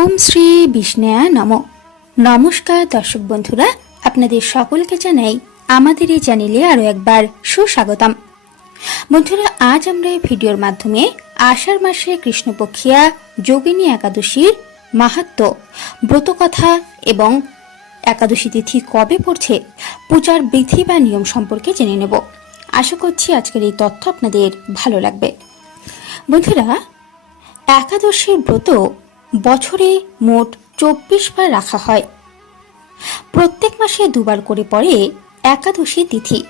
ওম শ্রী বিষ্ণয়া নম। নমস্কার দর্শক বন্ধুরা, আপনাদের সকলকে জানাই আমাদের এই চ্যানেলে আরও একবার সুস্বাগতম। বন্ধুরা, আজ আমরা এই ভিডিওর মাধ্যমে আষাঢ় মাসে কৃষ্ণপক্ষিয়া যোগিনী একাদশীর মাহাত্ম, ব্রতকথা এবং একাদশী তিথি কবে পড়ছে, পূজার বিধি বা নিয়ম সম্পর্কে জেনে নেব। আশা করছি আজকের এই তথ্য আপনাদের ভালো লাগবে। বন্ধুরা, একাদশীর ব্রত বছরে মোট চব্বিশ বার রাখা হয়। প্রত্যেক মাসে দুবার করে পড়ে একাদশী তিথি।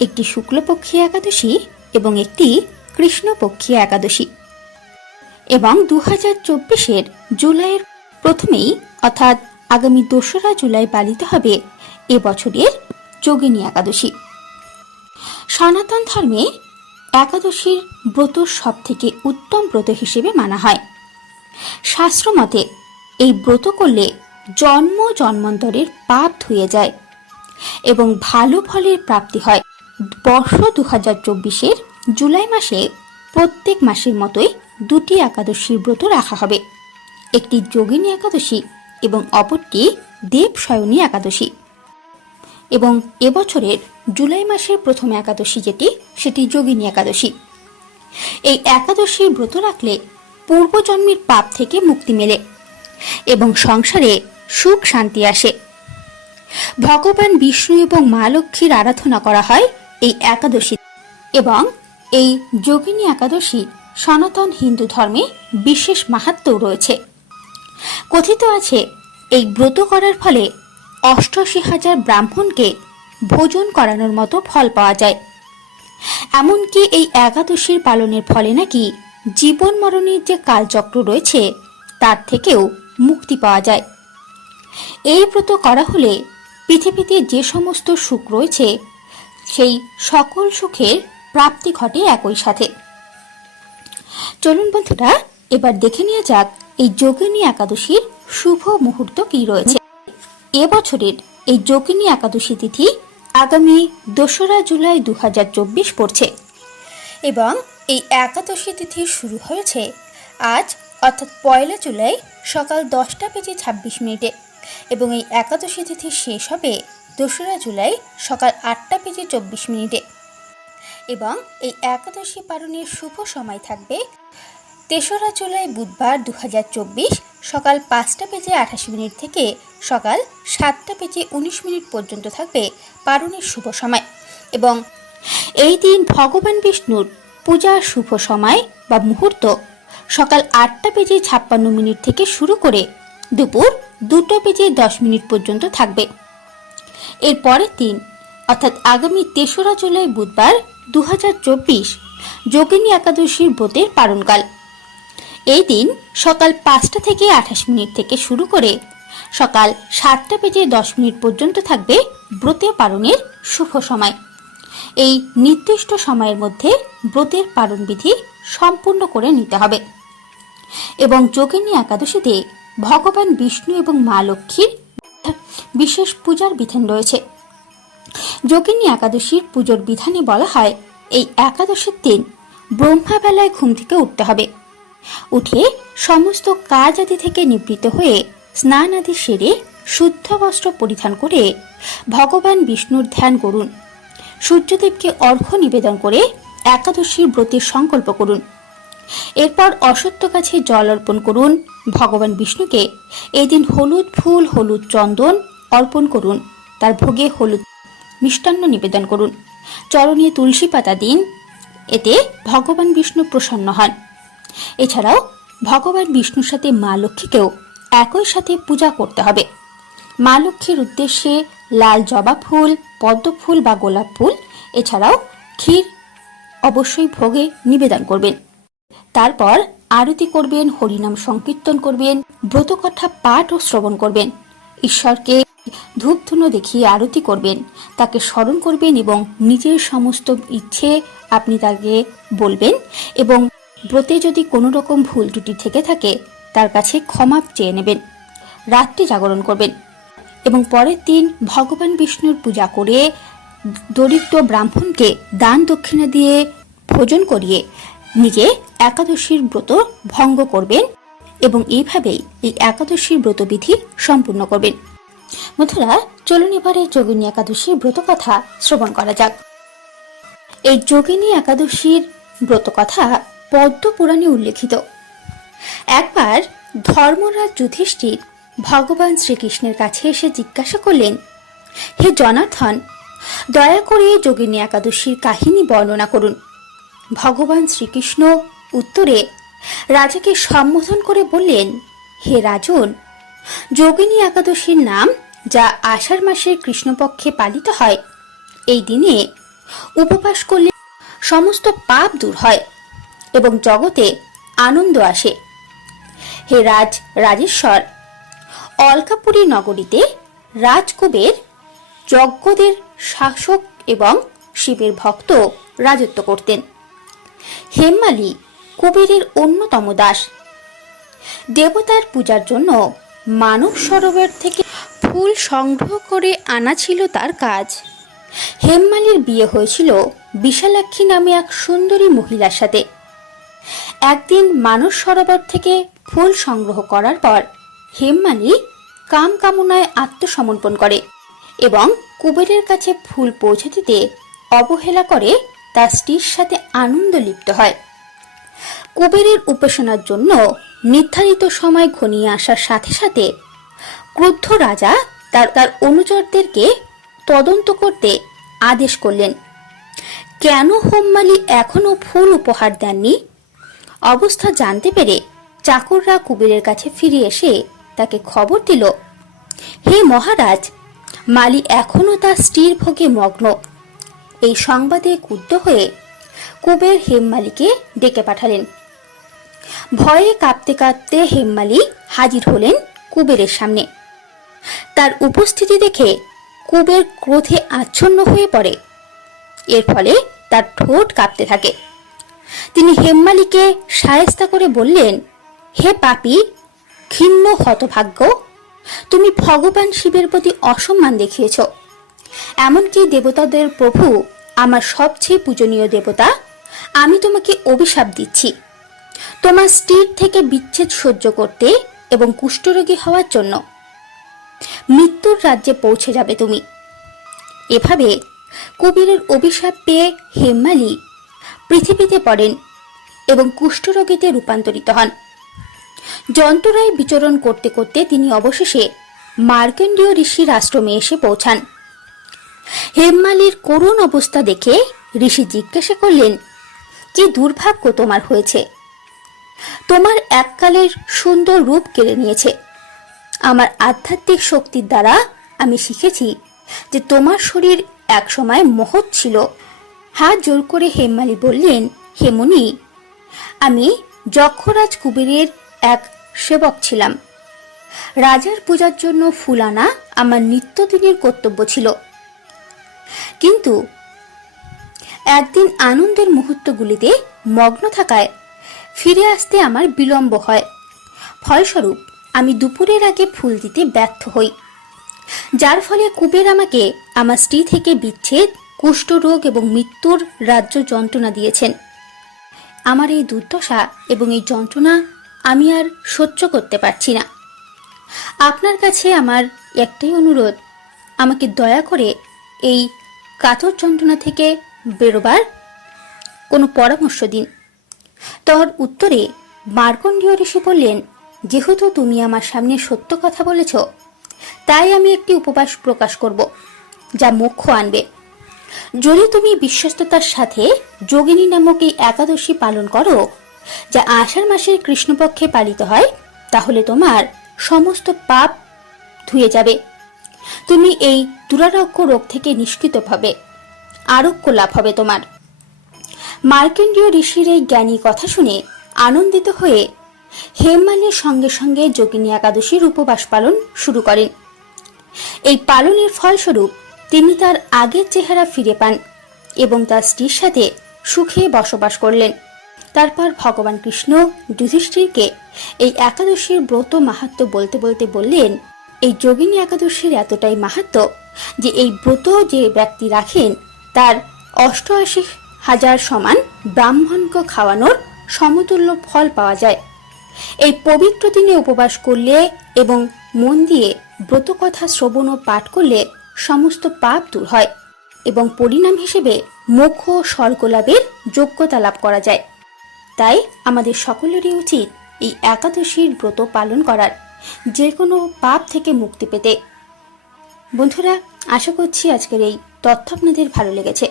একটি শুক্লপক্ষী একাদশী এবং একটি কৃষ্ণপক্ষী একাদশী। এবং দু হাজার চব্বিশের জুলাইয়ের প্রথমেই অর্থাৎ আগামী দোসরা জুলাই পালিত হবে এ বছরের যোগিনী একাদশী। সনাতন ধর্মে একাদশীর ব্রত সব থেকে উত্তম ব্রত হিসেবে মানা হয়। শাস্ত্রমতে, এই ব্রত করলে জন্ম জন্মান্তরের পাপ ধুয়ে যায় এবং ভালো ফলের প্রাপ্তি হয়। বর্ষ দু হাজার চব্বিশের জুলাই মাসে প্রত্যেক মাসের মতোই দুটি একাদশীর ব্রত রাখা হবে। একটি যোগিনী একাদশী এবং অপরটি দেবশয়নী একাদশী। এবং এবছরের জুলাই মাসের প্রথম একাদশী যেটি, সেটি যোগিনী একাদশী। এই একাদশীর ব্রত রাখলে পূর্বজন্মের পাপ থেকে মুক্তি মেলে এবং সংসারে সুখ শান্তি আসে। ভগবান বিষ্ণু এবং মা লক্ষ্মীর আরাধনা করা হয় এই একাদশী এবং এই যোগিনী একাদশী সনাতন হিন্দু ধর্মে বিশেষ মাহাত্ম্য রয়েছে। কথিত আছে, এই ব্রত করার ফলে অষ্টআশি হাজার ব্রাহ্মণকে ভোজন করানোর মতো ফল পাওয়া যায়। এমনকি এই একাদশীর পালনের ফলে নাকি জীবন মরণের যে কালচক্র রয়েছে, তার থেকেও মুক্তি পাওয়া যায়। এই ব্রত করা হলে পৃথিবীতে যে সমস্ত সুখ রয়েছে, সেই সকল সুখের প্রাপ্তি ঘটে একই সাথে। চলুন বন্ধুরা, এবার দেখে নিয়ে যাক এই যোগিনী একাদশীর শুভ মুহূর্ত কি রয়েছে। এবছরের এই যোগিনী একাদশী তিথি আগামী দোসরা জুলাই দু হাজার চব্বিশ পড়ছে এবং এই একাদশী তিথি শুরু হয়েছে আজ, অর্থাৎ পয়লা জুলাই, সকাল দশটা বেজে ছাব্বিশ মিনিটে। এবং এই একাদশী তিথি শেষ হবে দোসরা জুলাই, সকাল আটটা বেজে চব্বিশ মিনিটে। এবং এই একাদশী পালনের শুভ সময় থাকবে তেসরা জুলাই বুধবার দু হাজার চব্বিশ, সকাল পাঁচটা বেজে আঠাশ মিনিট থেকে সকাল সাতটা বেজে উনিশ মিনিট পর্যন্ত থাকবে পালনের শুভ সময়। এবং এই দিন ভগবান বিষ্ণুর পূজার শুভ সময় বা মুহূর্ত। সকাল আটটা বেজে ছাপ্পান্ন মিনিট থেকে শুরু করে দুপুর দুটো বেজে দশ মিনিট পর্যন্ত থাকবে। এর পরের দিন, অর্থাৎ আগামী তেসরা জুলাই বুধবার দু হাজার চব্বিশ যোগিনী একাদশীর ব্রতের পালনকাল। এই দিন সকাল পাঁচটা থেকে আঠাশ মিনিট থেকে শুরু করে সকাল সাতটা বেজে দশ মিনিট পর্যন্ত থাকবে ব্রতের পালনের শুভ সময়। এই নির্দিষ্ট সময়ের মধ্যে ব্রতের পালন বিধি সম্পূর্ণ করে নিতে হবে। এবং যোগিনী একাদশীতে ভগবান বিষ্ণু এবং মা লক্ষ্মীর বিশেষ পূজার বিধান রয়েছে। যোগিনী একাদশীর পুজোর বিধানে বলা হয়, এই একাদশীর দিন ব্রহ্মাবেলায় ঘুম থেকে উঠতে হবে। উঠে সমস্ত কাজ আদি থেকে নিবৃত্ত হয়ে স্নান আদি সেরে শুদ্ধ বস্ত্র পরিধান করে ভগবান বিষ্ণুর ধ্যান করুন। সূর্যদেবকে অর্ঘ্য নিবেদন করে একাদশীর ব্রতের সংকল্প করুন। এরপর অসত্য গাছে জল অর্পণ করুন। ভগবান বিষ্ণুকে এদিন হলুদ ফুল, হলুদ চন্দন অর্পণ করুন। তার ভোগে হলুদ মিষ্টান্ন নিবেদন করুন। চরণে তুলসী পাতা দিন, এতে ভগবান বিষ্ণু প্রসন্ন হন। এছাড়াও ভগবান বিষ্ণুর সাথে মা লক্ষ্মীকেও একই সাথে পূজা করতে হবে। মা লক্ষ্মীর উদ্দেশ্যে লাল জবা ফুল পদ্ম ফুল বা গোলাপ ফুল, এছাড়াও ক্ষীর অবশ্যই ভোগে নিবেদন করবেন। তারপর আরতি করবেন, হরিনাম সংকীর্তন করবেন, ব্রতকথা পাঠ ও শ্রবণ করবেন। ঈশ্বরকে ধূপধুনো দেখিয়ে আরতি করবেন, তাকে স্মরণ করবেন এবং নিজের সমস্ত ইচ্ছে আপনি তাকে বলবেন এবং ব্রতে যদি কোনো রকম ভুল ত্রুটি থেকে থাকে, তার কাছে ক্ষমা চেয়ে নেবেন। রাত্রি জাগরণ করবেন। এবং পরের দিন ভগবান বিষ্ণুর পূজা করে দরিদ্র ব্রাহ্মণকে দান দক্ষিণা দিয়ে ভোজন করিয়ে নিজে একাদশীর ব্রত ভঙ্গ করবেন এবং এইভাবেই এই একাদশীর ব্রতবিধি সম্পূর্ণ করবেন। বন্ধুরা, চলুন এবারে যোগিনী একাদশীর ব্রত কথা শ্রবণ করা যাক। এই যোগিনী একাদশীর ব্রত কথা পদ্ম পুরাণে উল্লেখিত। একবার ধর্মরাজ যুধিষ্ঠির ভগবান শ্রীকৃষ্ণের কাছে এসে জিজ্ঞাসা করলেন, হে জনার্থন দয়া করে যোগিনী একাদশীর কাহিনী বর্ণনা করুন। ভগবান শ্রীকৃষ্ণ উত্তরে রাজাকে সম্বোধন করে বললেন, হে রাজন, যোগিনী একাদশীর নাম যা আষাঢ় মাসের কৃষ্ণপক্ষে পালিত হয়, এই দিনে উপবাস করলে সমস্ত পাপ দূর হয় এবং জগতে আনন্দ আসে। হে রাজ, রাজেশ্বর অলকাপুরী নগরীতে রাজকুবের যজ্ঞদের শাসক এবং শিবের ভক্ত রাজত্ব করতেন। হেমমালি কুবেরের অন্যতম দাস। দেবতার পূজার জন্য মানব সরোবর থেকে ফুল সংগ্রহ করে আনা ছিল তার কাজ। হেমমালির বিয়ে হয়েছিল বিশালাক্ষী নামে এক সুন্দরী মহিলার সাথে। একদিন মানস সরোবর থেকে ফুল সংগ্রহ করার পর হেমমালি কাম কামনায় আত্মসমর্পণ করে এবং কুবেরের কাছে ফুল পৌঁছে দিতে অবহেলা করে তার স্ত্রীর সাথে আনন্দ লিপ্ত হয়। কুবেরের উপাসনার জন্য নির্ধারিত সময় ঘনিয়ে আসার সাথে সাথে ক্রুদ্ধ রাজা তার তার অনুচরদেরকে তদন্ত করতে আদেশ করলেন। কেন হোমমালি এখনও ফুল উপহার দেননি? অবস্থা জানতে পেরে চাকররা কুবেরের কাছে ফিরে এসে তাকে খবর দিল, হে মহারাজ, মালি এখনও তার স্ত্রীর ভোগে মগ্ন। এই সংবাদে ক্ষুব্ধ হয়ে কুবের হেমমালিকে ডেকে পাঠালেন। ভয়ে কাঁপতে কাঁপতে হেমমালি হাজির হলেন কুবেরের সামনে। তার উপস্থিতি দেখে কুবের ক্রোধে আচ্ছন্ন হয়ে পড়ে। এর ফলে তার ঠোঁট কাঁপতে থাকে। তিনি হেমমালিকে সায়স্তা করে বললেন, হে পাপি ক্ষিন্ন হতভাগ্য। তুমি ভগবান শিবের প্রতি অসম্মান দেখিয়েছ। এমনকি দেবতাদের প্রভু আমার সবচেয়ে পূজনীয় দেবতা, আমি তোমাকে অভিশাপ দিচ্ছি। তোমার স্ত্রীর থেকে বিচ্ছেদ সহ্য করতে এবং কুষ্ঠরোগী হওয়ার জন্য মৃত্যুর রাজ্যে পৌঁছে যাবে তুমি। এভাবে কবিরের অভিশাপ পেয়ে হেম্মালি পৃথিবীতে পড়েন এবং কুষ্ঠরোগীতে রূপান্তরিত হন। যন্ত্ররায় বিচরণ করতে করতে তিনি অবশেষে মার্কেন্ডীয় ঋষির আশ্রমে এসে পৌঁছান। হেমমালির করুণ অবস্থা দেখে ঋষি জিজ্ঞাসা করলেন, কি দুর্ভাগ্য তোমার হয়েছে? তোমার এককালের সুন্দর রূপ কেড়ে নিয়েছে। আমার আধ্যাত্মিক শক্তির দ্বারা আমি শিখেছি যে তোমার শরীর একসময় মহৎ ছিল। হাত জোর করে হেমমালি বললেন হেমনি আমি যক্ষরাজ কুবেরের এক সেবক ছিলাম। রাজার পূজার জন্য ফুল আনা আমার নিত্যদিনের কর্তব্য ছিল। কিন্তু একদিন আনন্দের মুহূর্তগুলিতে মগ্ন থাকায় ফিরে আসতে আমার বিলম্ব হয়। ফলস্বরূপ, আমি দুপুরের আগে ফুল দিতে ব্যর্থ হই। যার ফলে কুবের আমাকে আমার স্ত্রী থেকে বিচ্ছেদ কুষ্ঠরোগ এবং মৃত্যুর রাজ্য যন্ত্রণা দিয়েছেন। আমার এই দুর্দশা এবং এই যন্ত্রণা আমি আর সহ্য করতে পারছি না। আপনার কাছে আমার একটাই অনুরোধ, আমাকে দয়া করে এই কাতর যন্ত্রণা থেকে বেরোবার কোনো পরামর্শ দিন। তোর উত্তরে মার্কণ্ডীয় ঋষি বললেন, যেহেতু তুমি আমার সামনে সত্য কথা বলেছ, তাই আমি একটি উপবাস প্রকাশ করব, যা মোক্ষ আনবে। যদি তুমি বিশ্বস্ততার সাথে যোগিনী নামক এই একাদশী পালন করো যা আষাঢ় মাসের কৃষ্ণপক্ষে পালিত হয়, তাহলে তোমার সমস্ত পাপ ধুয়ে যাবে। তুমি এই দুরারোগ্য রোগ থেকে নিষ্কৃত হবে, আরোগ্য লাভ হবে তোমার। মার্কেন্ডীয় ঋষির এই জ্ঞানী কথা শুনে আনন্দিত হয়ে হেমমালির সঙ্গে সঙ্গে যোগিনী একাদশীর উপবাস পালন শুরু করেন। এই পালনের ফলস্বরূপ তিনি তার আগের চেহারা ফিরে পান এবং তার স্ত্রীর সাথে সুখে বসবাস করলেন। তারপর ভগবান কৃষ্ণ যুধিষ্ঠিরকে এই একাদশীর ব্রত মাহাত্ম বলতে বলতে বললেন, এই যোগিনী একাদশীর এতটাই মাহাত্ম যে এই ব্রত যে ব্যক্তি রাখেন, তার অষ্টআশি হাজার সমান ব্রাহ্মণকে খাওয়ানোর সমতুল্য ফল পাওয়া যায়। এই পবিত্র দিনে উপবাস করলে এবং মন দিয়ে ব্রতকথা শ্রবণ ও পাঠ করলে সমস্ত পাপ দূর হয় এবং পরিণাম হিসেবে মোক্ষ স্বর্গলাভের যোগ্যতা লাভ করা যায়। তাই আমাদের সকলেরই উচিত এই একাদশীর ব্রত পালন করার, যে কোনো পাপ থেকে মুক্তি পেতে। বন্ধুরা, আশা করছি আজকের এই তথ্য আপনাদের ভালো লেগেছে।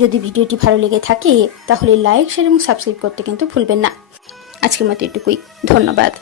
যদি ভিডিওটি ভালো লেগে থাকে, তাহলে লাইক, শেয়ার এবং সাবস্ক্রাইব করতে কিন্তু ভুলবেন না। আজকের মতো এটুকুই। ধন্যবাদ।